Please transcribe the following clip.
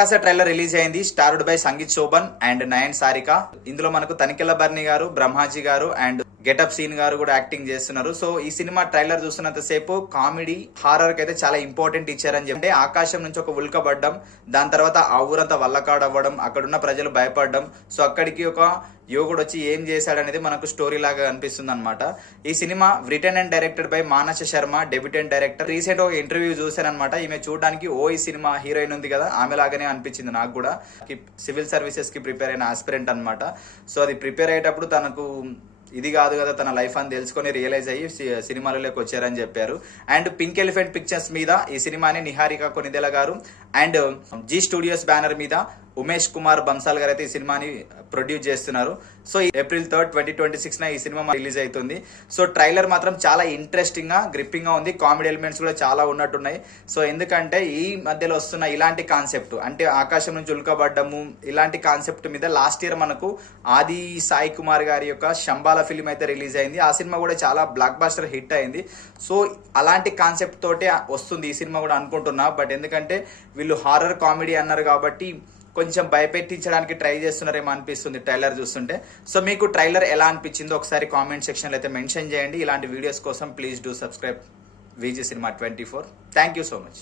ఆకాశ trailer release అయింది. Starred by Sangeeth Shobhan and Nayan Sarika. ఇందులో మనకు తనికెళ్ళ బర్ని గారు, బ్రహ్మాజీ గారు అండ్ గెటప్ సీన్ గారు కూడా యాక్టింగ్ చేస్తున్నారు. సో ఈ సినిమా ట్రైలర్ చూస్తున్నంత సేపు కామెడీ హారర్ కి అయితే చాలా ఇంపార్టెంట్ ఇచ్చారని చెప్పి, ఆకాశం నుంచి ఒక ఉల్కబడ్డం, దాని తర్వాత ఆ ఊరంతా వల్లకాడ్ అవ్వడం, అక్కడున్న ప్రజలు భయపడడం, సో అక్కడికి ఒక యోగుడు వచ్చి ఏం చేశాడనేది మనకు స్టోరీ లాగా అనిపిస్తుంది అనమాట. ఈ cinema return and directed by Manasa Sharma, debutante director. Recent ఒక ఇంటర్వ్యూ చూశానమాట. ఈమె చూడడానికి ఈ సినిమా హీరోయిన్ ఉంది కదా, ఆమె లాగానే అనిపించింది నాకు కూడా. సివిల్ సర్వీసెస్ కి ప్రిపేర్ అయిన ఆస్పిరెంట్ అనమాట. సో అది ప్రిపేర్ అయ్యేటప్పుడు తనకు ఇది కాదు కదా తన లైఫ్ అని తెలుసుకొని రియలైజ్ అయ్యి సినిమాలలోకి వచ్చారని చెప్పారు. అండ్ పింక్ ఎలిఫెంట్ పిక్చర్స్ మీద ఈ సినిమాని నిహారిక కొనిదెల గారు అండ్ జీ స్టూడియోస్ బ్యానర్ మీద ఉమేష్ కుమార్ బన్సాల్ గారు అయితే ఈ సినిమాని ప్రొడ్యూస్ చేస్తున్నారు. సో April 3, 2026 ఈ సినిమా రిలీజ్ అవుతుంది. సో ట్రైలర్ మాత్రం చాలా ఇంట్రెస్టింగ్ గా, గ్రిప్పింగ్ గా ఉంది. కామెడీ ఎలిమెంట్స్ కూడా చాలా ఉన్నట్టున్నాయి. సో ఎందుకంటే ఈ మధ్యలో వస్తున్న ఇలాంటి కాన్సెప్ట్, అంటే ఆకాశం నుంచి ఉల్కబడ్డము, ఇలాంటి కాన్సెప్ట్ మీద లాస్ట్ ఇయర్ మనకు ఆది సాయి కుమార్ గారి యొక్క శంబాల ఫిలిం అయితే రిలీజ్ అయింది. ఆ సినిమా కూడా చాలా బ్లాక్ బాస్టర్ హిట్ అయింది. సో అలాంటి కాన్సెప్ట్ తోటే వస్తుంది ఈ సినిమా కూడా అనుకుంటున్నా. బట్ ఎందుకంటే వీళ్ళు హారర్ కామెడీ అన్నారు కాబట్టి కొంచెం భయపెట్టించడానికి ట్రై చేస్తున్నారేమో అనిపిస్తుంది ట్రైలర్ చూస్తుంటే. సో మీకు ట్రైలర్ ఎలా అనిపించిందో ఒకసారి కామెంట్ సెక్షన్లో అయితే మెన్షన్ చేయండి. ఇలాంటి వీడియోస్ కోసం please do subscribe VG Cinema 24. Thank you so much.